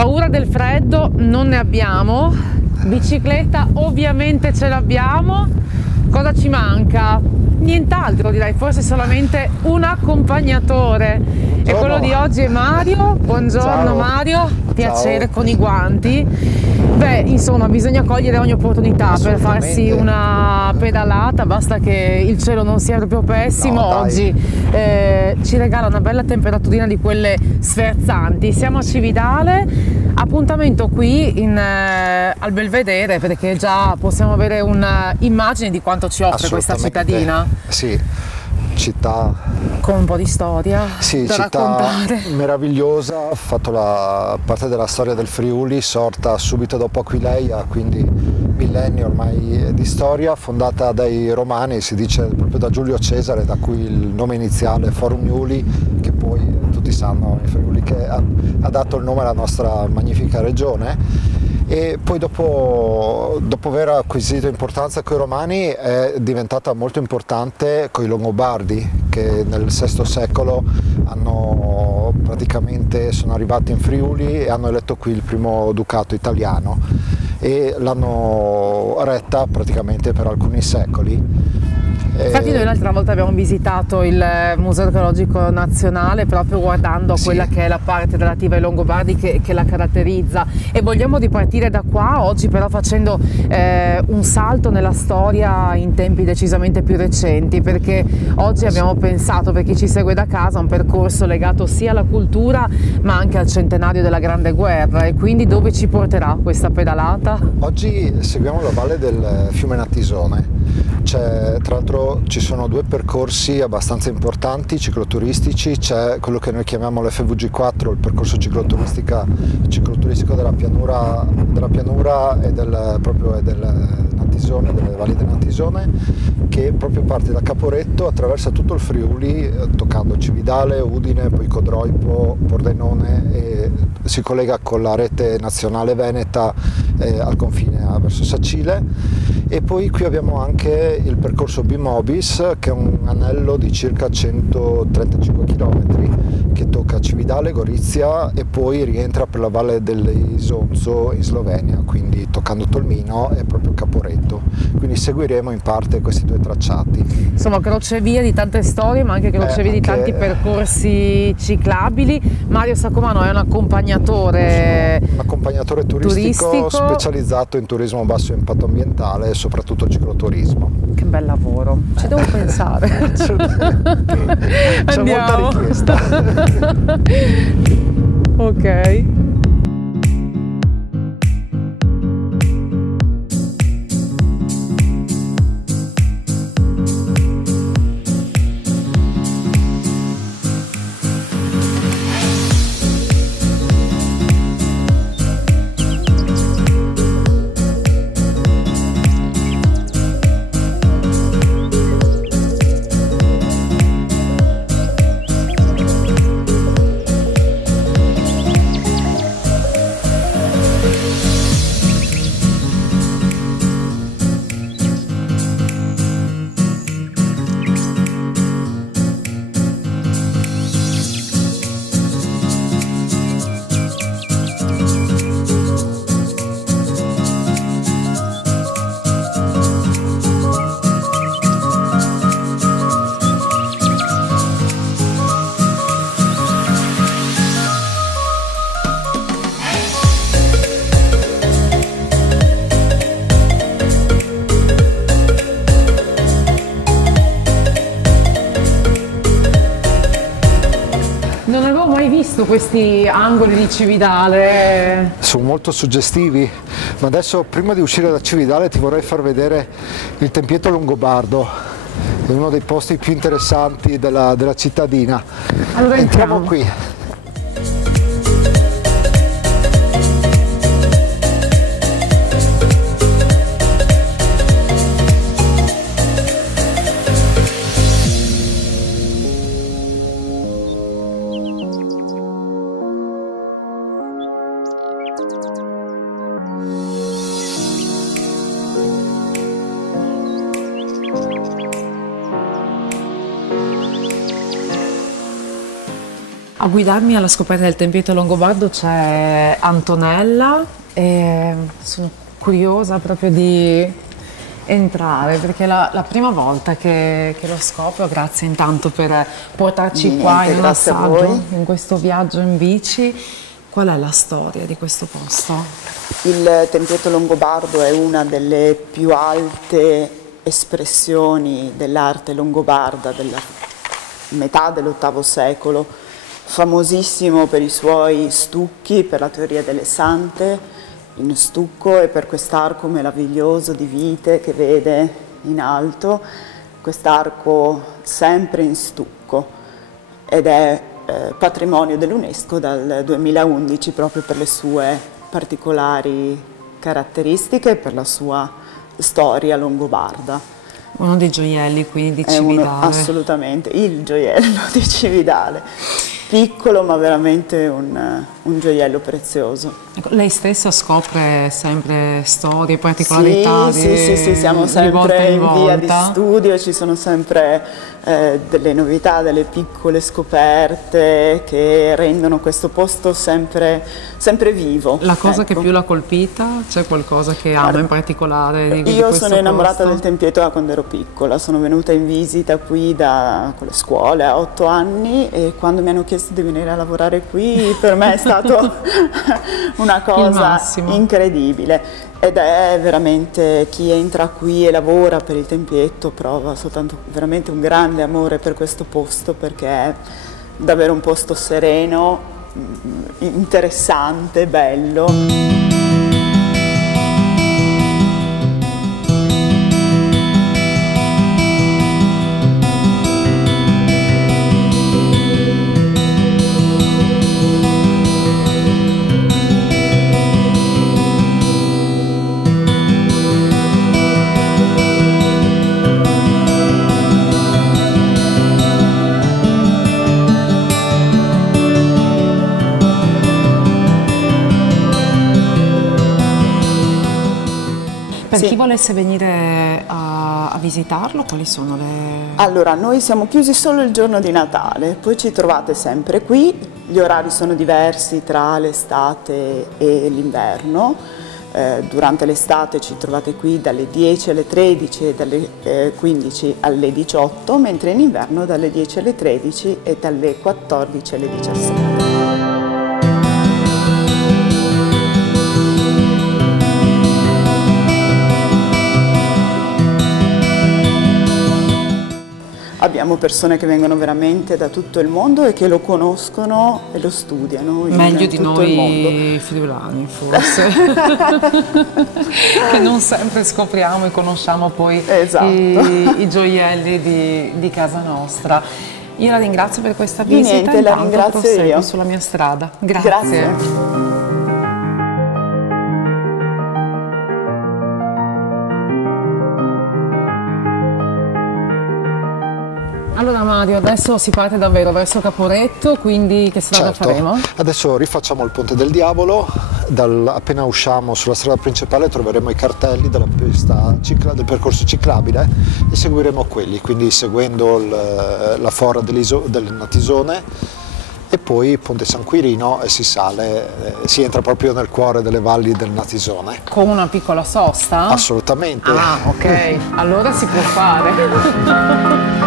Paura del freddo non ne abbiamo, bicicletta ovviamente ce l'abbiamo. Cosa ci manca? Nient'altro direi, forse solamente un accompagnatore. E quello di oggi è Mario. Buongiorno. Ciao. Mario, piacere. Ciao. Con i guanti. Beh, insomma, bisogna cogliere ogni opportunità per farsi una pedalata, basta che il cielo non sia proprio pessimo. No, oggi ci regala una bella temperaturina di quelle sferzanti. Siamo a Cividale, appuntamento qui al Belvedere, perché già possiamo avere un'immagine di quanto ci offre questa cittadina. Sì, città con un po' di storia, sì, da città raccontare. Meravigliosa, ha fatto la parte della storia del Friuli, sorta subito dopo Aquileia, quindi millenni ormai di storia, fondata dai Romani, si dice proprio da Giulio Cesare, da cui il nome iniziale Forum Iuli, che poi tutti sanno, il Friuli che ha dato il nome alla nostra magnifica regione. E poi dopo aver acquisito importanza con i Romani è diventata molto importante con i Longobardi, che nel VI secolo sono arrivati in Friuli e hanno eletto qui il primo ducato italiano e l'hanno retta praticamente per alcuni secoli. Infatti noi l'altra volta abbiamo visitato il Museo Archeologico Nazionale proprio guardando quella che è la parte relativa ai Longobardi che la caratterizza, e vogliamo ripartire da qua oggi, però facendo un salto nella storia in tempi decisamente più recenti, perché oggi abbiamo pensato, per chi ci segue da casa, un percorso legato sia alla cultura ma anche al centenario della Grande Guerra. E quindi dove ci porterà questa pedalata? Oggi seguiamo la valle del fiume Natisone. Tra l'altro ci sono due percorsi abbastanza importanti cicloturistici, c'è quello che noi chiamiamo l'FVG4, il percorso cicloturistico della pianura e del Natisone, delle valli del Natisone, che proprio parte da Caporetto, attraversa tutto il Friuli, toccando Cividale, Udine, poi Codroipo, Pordenone, e si collega con la rete nazionale veneta al confine verso Sacile. E poi qui abbiamo anche il percorso Bimobis, che è un anello di circa 135 km che tocca Cividale, Gorizia e poi rientra per la valle dell'Isonzo in Slovenia, quindi toccando Tolmino e proprio Caporetto. Quindi seguiremo in parte questi due tracciati. Insomma, crocevia di tante storie, ma anche crocevia di tanti percorsi ciclabili. Mario Sacomano è un accompagnatore turistico specializzato in turismo a basso impatto ambientale e soprattutto cicloturismo. Che bel lavoro, ci devo pensare. C'è molta richiesta. Ok. Non avevo mai visto questi angoli di Cividale. Sono molto suggestivi, ma adesso prima di uscire da Cividale ti vorrei far vedere il tempietto longobardo, è uno dei posti più interessanti della cittadina. Allora entriamo qui. A guidarmi alla scoperta del tempietto longobardo c'è Antonella e sono curiosa proprio di entrare perché è la prima volta che lo scopro. Grazie intanto per portarci qua in un assaggio, in questo viaggio in bici. Qual è la storia di questo posto? Il tempietto longobardo è una delle più alte espressioni dell'arte longobarda della metà dell'VIII secolo, famosissimo per i suoi stucchi, per la teoria delle sante in stucco e per quest'arco meraviglioso di vite che vede in alto, quest'arco sempre in stucco, ed è patrimonio dell'UNESCO dal 2011 proprio per le sue particolari caratteristiche e per la sua storia longobarda. Uno dei gioielli quindi di Cividale. Assolutamente, il gioiello di Cividale, piccolo ma veramente un gioiello prezioso. Ecco, lei stessa scopre sempre storie, particolarità sì, siamo sempre in via di studio, ci sono sempre delle novità, delle piccole scoperte che rendono questo posto sempre vivo. La cosa che più l'ha colpita? C'è qualcosa che ama in particolare di Io sono innamorata del tempietto da quando ero piccola, sono venuta in visita qui con le scuole a 8 anni e quando mi hanno chiesto di venire a lavorare qui per me è stato una cosa incredibile. Ed è veramente, chi entra qui e lavora per il tempietto prova soltanto veramente un grande amore per questo posto, perché è davvero un posto sereno, interessante, bello. Per chi volesse venire a visitarlo, quali sono le... Allora, noi siamo chiusi solo il giorno di Natale, poi ci trovate sempre qui, gli orari sono diversi tra l'estate e l'inverno. Durante l'estate ci trovate qui dalle 10 alle 13 e dalle 15 alle 18, mentre in inverno dalle 10 alle 13 e dalle 14 alle 17. Abbiamo persone che vengono veramente da tutto il mondo e che lo conoscono e lo studiano. Meglio di noi friulani, forse, che non sempre scopriamo e conosciamo poi i gioielli di casa nostra. Io la ringrazio per questa visita. Niente, la ringrazio io. Sulla mia strada. Grazie. Allora Mario, adesso si parte davvero verso Caporetto, quindi che strada faremo? Adesso rifacciamo il Ponte del Diavolo, appena usciamo sulla strada principale troveremo i cartelli della pista del percorso ciclabile e seguiremo quelli, quindi seguendo la fora del Natisone e poi Ponte San Quirino e si sale, si entra proprio nel cuore delle valli del Natisone. Con una piccola sosta? Assolutamente. Ah, ok, allora si può fare.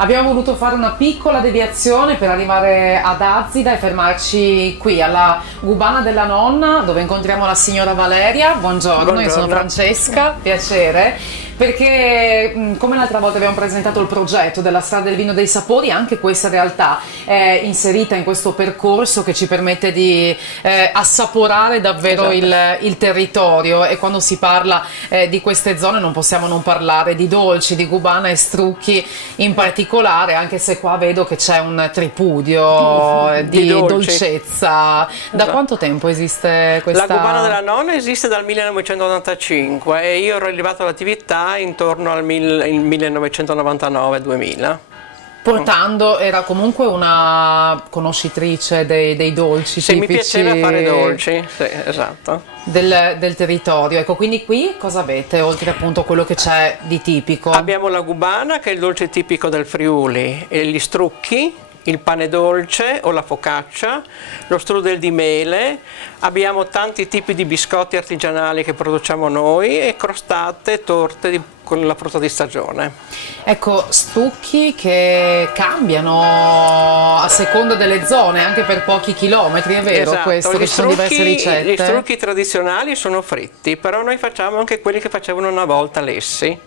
Abbiamo voluto fare una piccola deviazione per arrivare ad Azida e fermarci qui alla Gubana della Nonna, dove incontriamo la signora Valeria. Buongiorno, io sono Francesca, piacere. perché come l'altra volta abbiamo presentato il progetto della strada del vino dei sapori, anche questa realtà è inserita in questo percorso che ci permette di assaporare davvero il territorio, e quando si parla di queste zone non possiamo non parlare di dolci, di Gubana e Strucchi in particolare, anche se qua vedo che c'è un tripudio di dolcezza. Da quanto tempo esiste questa? La Gubana della nonna esiste dal 1995 e io ero arrivato all'attività intorno al 1999-2000. Portando, era comunque una conoscitrice dei dolci sì, tipici. Mi piaceva fare dolci, sì, esatto. Del territorio. Ecco, quindi qui cosa avete, oltre appunto a quello che c'è di tipico? Abbiamo la Gubana, che è il dolce tipico del Friuli, e gli strucchi, il pane dolce o la focaccia, lo strudel di mele, abbiamo tanti tipi di biscotti artigianali che produciamo noi e crostate, torte con la frutta di stagione. Ecco, stucchi che cambiano a seconda delle zone, anche per pochi chilometri, è vero questo? Che ci sono diverse ricette? Gli strucchi tradizionali sono fritti, però noi facciamo anche quelli che facevano una volta lessi.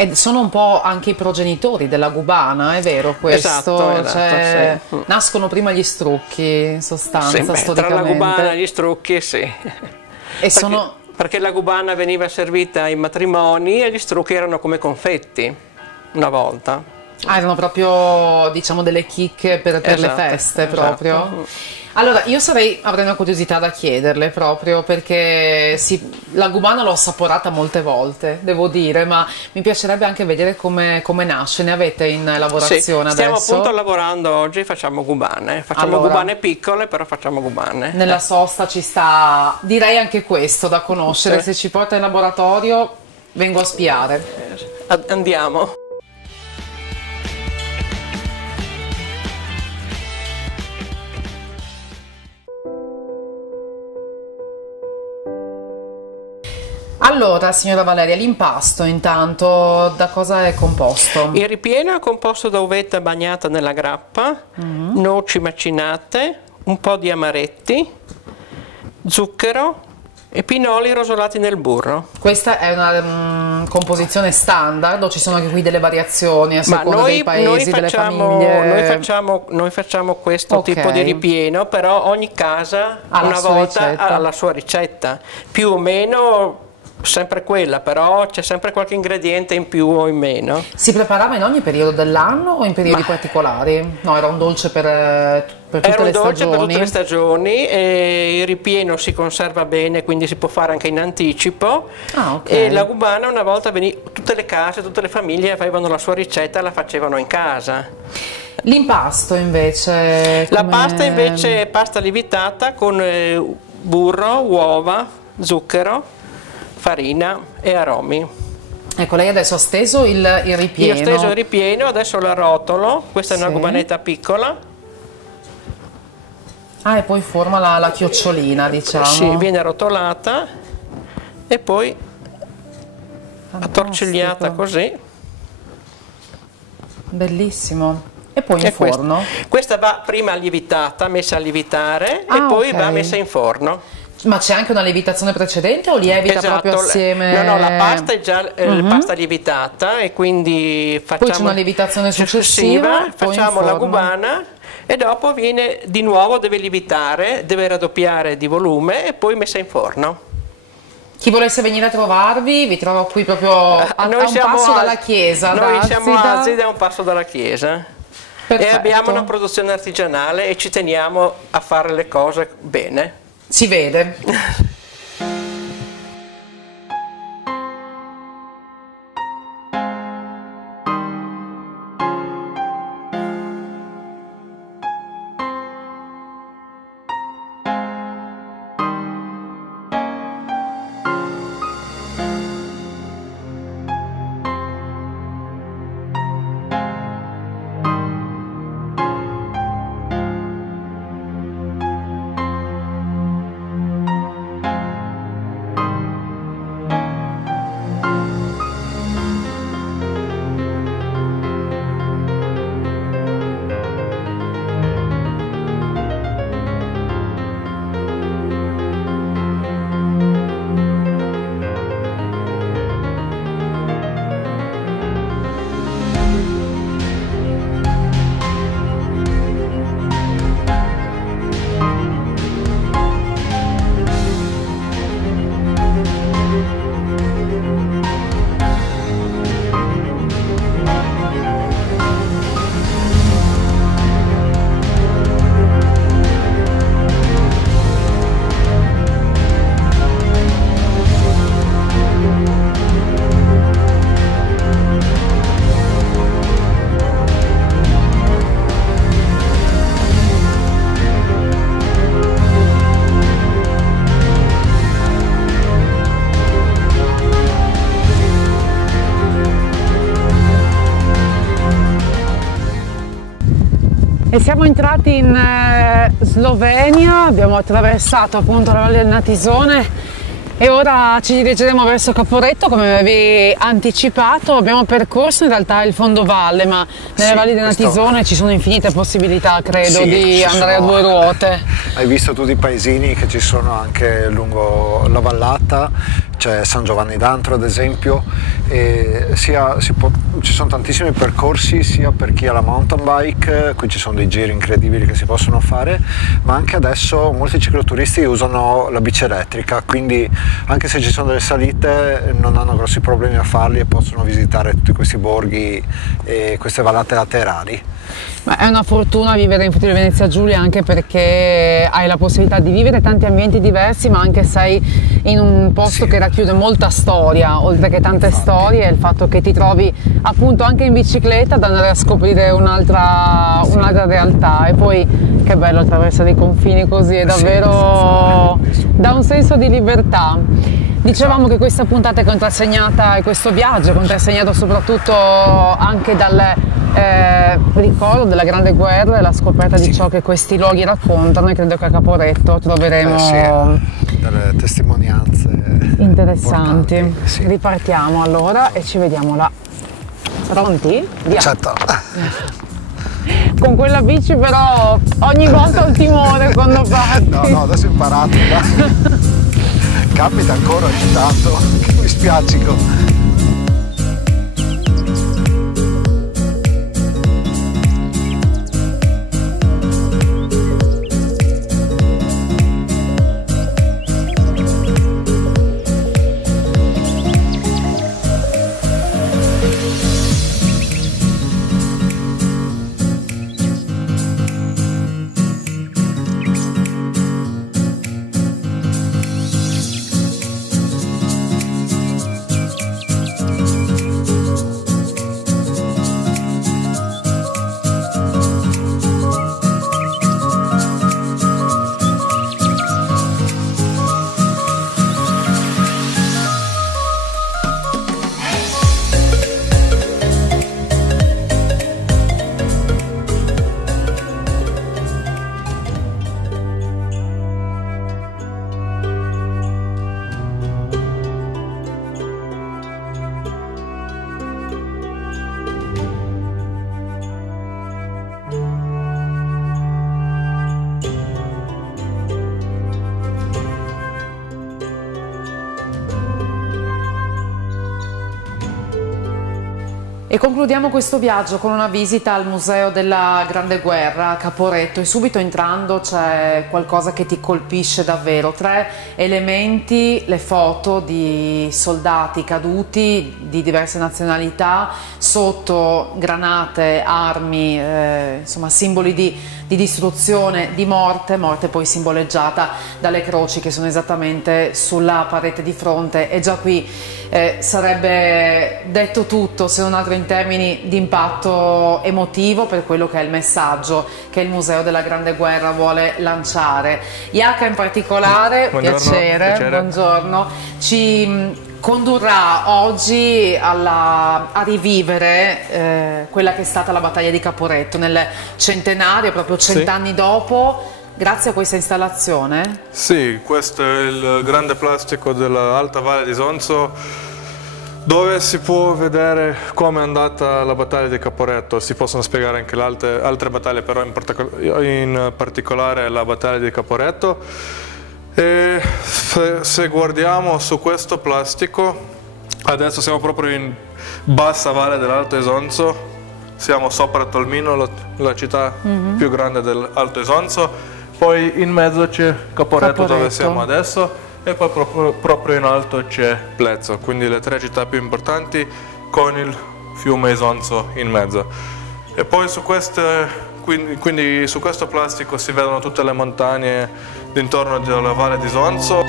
E sono un po' anche i progenitori della Gubana, è vero questo? Esatto, cioè, sì. Nascono prima gli strucchi, in sostanza, sì, storicamente. Tra la Gubana e gli strucchi, sì. Perché la Gubana veniva servita ai matrimoni e gli strucchi erano come confetti, una volta. Ah, erano proprio, diciamo, delle chicche per le feste, proprio? Allora, io avrei una curiosità da chiederle proprio, perché la Gubana l'ho assaporata molte volte, devo dire, ma mi piacerebbe anche vedere come nasce. Ne avete in lavorazione stiamo adesso? Appunto lavorando oggi, facciamo gubane. Facciamo gubane piccole, però facciamo gubane. Nella sosta ci sta, direi, anche questo da conoscere. Se ci porta in laboratorio, vengo a spiare. Andiamo. Allora, signora Valeria, l'impasto intanto da cosa è composto? Il ripieno è composto da uvetta bagnata nella grappa, noci macinate, un po' di amaretti, zucchero e pinoli rosolati nel burro. Questa è una composizione standard o ci sono anche qui delle variazioni a seconda dei paesi, delle famiglie? Noi facciamo questo tipo di ripieno, però ogni casa una volta ha la sua ricetta, più o meno sempre quella, però c'è sempre qualche ingrediente in più o in meno. Si preparava in ogni periodo dell'anno o in periodi particolari? No, era un dolce per tutte le stagioni? Era un dolce per tutte le stagioni e il ripieno si conserva bene, quindi si può fare anche in anticipo. E la Gubana una volta tutte le case, tutte le famiglie avevano la sua ricetta e la facevano in casa. L'impasto invece? La pasta invece è pasta lievitata con burro, uova, zucchero, farina e aromi. Ecco, lei adesso ha steso il ripieno. Io ho steso il ripieno, adesso la rotolo. Questa è una gubanetta piccola. E poi forma la chiocciolina, diciamo. Sì, viene rotolata e poi attorcigliata così. Bellissimo. E poi in forno? Questa va prima lievitata, messa a lievitare e poi va messa in forno. Ma c'è anche una lievitazione precedente o lievita proprio assieme? No, la pasta è già pasta lievitata e quindi facciamo... Poi c'è una lievitazione successiva, facciamo la Gubana e dopo di nuovo deve lievitare, deve raddoppiare di volume e poi messa in forno. Chi volesse venire a trovarvi, vi trovo qui proprio a un passo dalla chiesa. Noi siamo a Azida, a un passo dalla chiesa. Perfetto. E abbiamo una produzione artigianale e ci teniamo a fare le cose bene. Si vede. E siamo entrati in Slovenia, abbiamo attraversato appunto la Valle del Natisone e ora ci dirigeremo verso Caporetto, come avevi anticipato. Abbiamo percorso in realtà il fondovalle, ma nelle valli del Natisone ci sono infinite possibilità, credo, di andare a due ruote. Hai visto tutti i paesini che ci sono anche lungo la vallata, c'è San Giovanni d'Antro ad esempio, e ci sono tantissimi percorsi sia per chi ha la mountain bike, qui ci sono dei giri incredibili che si possono fare, ma anche adesso molti cicloturisti usano la bici elettrica, quindi anche se ci sono delle salite non hanno grossi problemi a farli e possono visitare tutti questi borghi e queste vallate laterali. Ma è una fortuna vivere in Friuli Venezia Giulia, anche perché hai la possibilità di vivere tanti ambienti diversi, ma anche sei in un posto che racchiude molta storia, oltre che tante storie, e il fatto che ti trovi appunto anche in bicicletta ad andare a scoprire un'altra realtà. E poi che bello attraversare i confini così, è davvero dà un senso di libertà. Dicevamo che questa puntata è contrassegnata, e questo viaggio è contrassegnato soprattutto anche dal ricordo della Grande Guerra e la scoperta di ciò che questi luoghi raccontano, e credo che a Caporetto troveremo delle testimonianze interessanti. Ripartiamo allora e ci vediamo là. Pronti? Via! Certo. Con quella bici però ogni volta ho il timore quando parti. No, adesso ho imparato. Capita ancora ogni tanto che mi spiaccico. E concludiamo questo viaggio con una visita al Museo della Grande Guerra a Caporetto, e subito entrando c'è qualcosa che ti colpisce davvero. 3 elementi: le foto di soldati caduti di diverse nazionalità, sotto granate, armi, insomma simboli di distruzione, di morte poi simboleggiata dalle croci che sono esattamente sulla parete di fronte. E già qui sarebbe detto tutto, se non altro in termini di impatto emotivo, per quello che è il messaggio che il Museo della Grande Guerra vuole lanciare. Iaca in particolare, piacere, buongiorno, ci condurrà oggi a rivivere quella che è stata la battaglia di Caporetto nel centenario, proprio 100 anni dopo, grazie a questa installazione. Sì, questo è il grande plastico dell'Alta Valle di Isonzo, dove si può vedere come è andata la battaglia di Caporetto. Si possono spiegare anche le altre battaglie, però in particolare la battaglia di Caporetto. E se guardiamo su questo plastico, adesso siamo proprio in bassa valle dell'Alto Isonzo, siamo sopra Tolmino, la città più grande dell'Alto Isonzo, poi in mezzo c'è Caporetto dove siamo adesso, e poi proprio in alto c'è Plezzo, quindi le 3 città più importanti con il fiume Isonzo in mezzo. E poi su quindi su questo plastico si vedono tutte le montagne d'intorno alla Valle di Isonzo.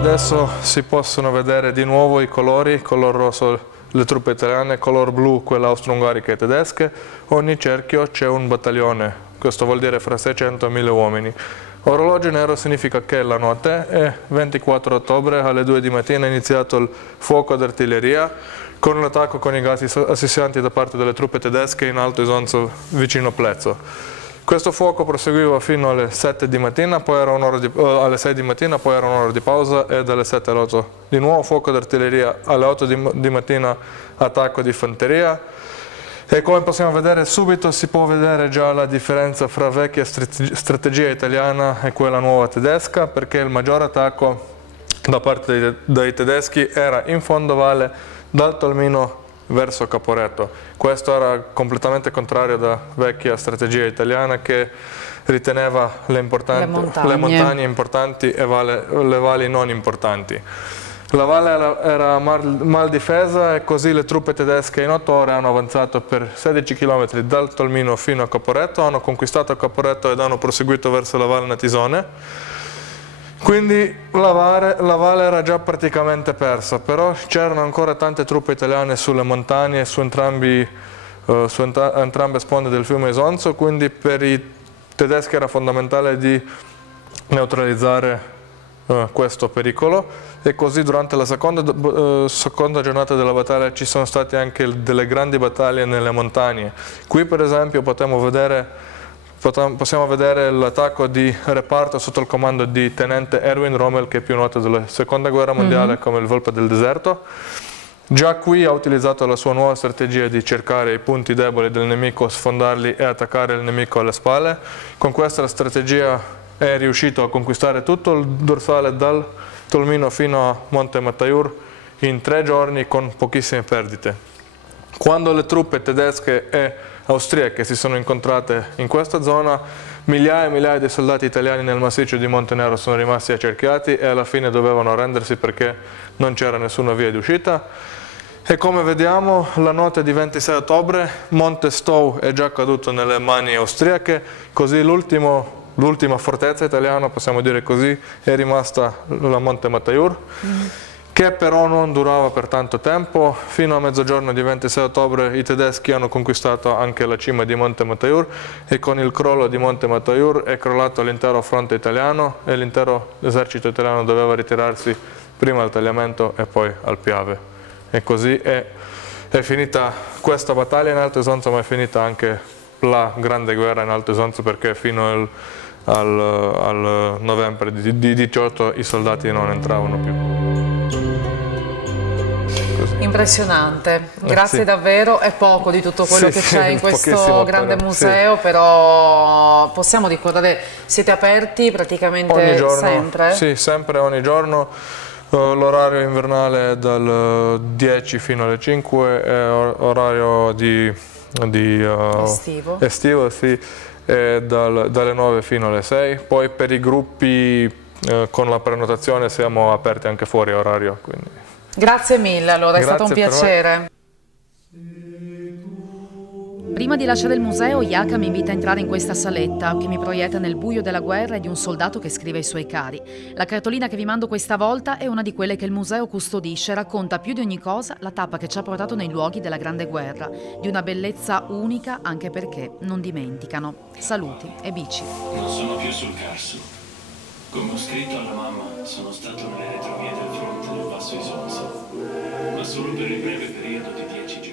Adesso si possono vedere di nuovo i colori: color rosso le truppe italiane, color blu quelle austro-ungariche e tedesche. Ogni cerchio c'è un battaglione questo vuol dire fra 600 e 1000 uomini. Orologio nero significa che la notte è 24 ottobre alle 2 di mattina è iniziato il fuoco d'artiglieria con l'attacco con i gas asfissianti da parte delle truppe tedesche in Alto Isonzo vicino Plezzo. Questo fuoco proseguiva fino alle 7 di mattina, poi era alle 6 di mattina, poi era un'ora di pausa e dalle 7 alle 8 di nuovo fuoco d'artiglieria, alle 8 di mattina attacco di fanteria. E come possiamo vedere subito si può vedere già la differenza fra vecchia strategia italiana e quella nuova tedesca, perché il maggiore attacco da parte dei tedeschi era in fondovalle dal Tolmino verso Caporetto. Questo era completamente contrario alla vecchia strategia italiana che riteneva le montagne importanti e le valli non importanti. La valle era mal difesa e così le truppe tedesche in 8 ore hanno avanzato per 16 km dal Tolmino fino a Caporetto, hanno conquistato Caporetto ed hanno proseguito verso la Val Natisone. Quindi la valle era già praticamente persa, però c'erano ancora tante truppe italiane sulle montagne, su entrambe sponde del fiume Isonzo, quindi per i tedeschi era fondamentale di neutralizzare questo pericolo e così durante la seconda giornata della battaglia ci sono state anche delle grandi battaglie nelle montagne. Qui per esempio possiamo vedere l'attacco di reparto sotto il comando di tenente Erwin Rommel, che è più noto della seconda guerra mondiale come il Volpe del deserto. Già qui ha utilizzato la sua nuova strategia di cercare i punti deboli del nemico, sfondarli e attaccare il nemico alle spalle. Con questa strategia è riuscito a conquistare tutto il dorsale dal Tolmino fino a Monte Mattaiur in 3 giorni con pochissime perdite. Quando le truppe tedesche e austriache si sono incontrate in questa zona, migliaia e migliaia di soldati italiani nel massiccio di Monte Nero sono rimasti accerchiati e alla fine dovevano rendersi perché non c'era nessuna via di uscita. E come vediamo, la notte di 26 ottobre Monte Stowe è già caduto nelle mani austriache, così l'ultima fortezza italiana, possiamo dire così, è rimasta la Monte Mattaiur, che però non durava per tanto tempo. Fino a mezzogiorno di 26 ottobre i tedeschi hanno conquistato anche la cima di Monte Mattaiur e con il crollo di Monte Mattaiur è crollato l'intero fronte italiano e l'intero esercito italiano doveva ritirarsi prima al Tagliamento e poi al Piave. E così è finita questa battaglia in Alto Isonzo, ma è finita anche la grande guerra in Alto Isonzo, perché fino al novembre di 18 i soldati non entravano più. Così. Impressionante, grazie sì. Davvero, è poco di tutto quello che c'è in questo grande museo, però possiamo ricordare, siete aperti praticamente ogni giorno, sempre? Sì, sempre ogni giorno. L'orario invernale è dal 10 fino alle 5, è orario estivo sì, è dalle 9 fino alle 6. Poi per i gruppi con la prenotazione siamo aperti anche fuori orario. Quindi. Grazie mille, allora è stato un piacere. Prima di lasciare il museo, Jaca mi invita a entrare in questa saletta che mi proietta nel buio della guerra e di un soldato che scrive ai suoi cari. La cartolina che vi mando questa volta è una di quelle che il museo custodisce e racconta più di ogni cosa la tappa che ci ha portato nei luoghi della Grande Guerra, di una bellezza unica anche perché non dimenticano. Saluti e bici. Non sono più sul Carso. Come ho scritto alla mamma, sono stato nelle retrovie del fronte del Basso Isonzo, ma solo per il breve periodo di 10 giorni.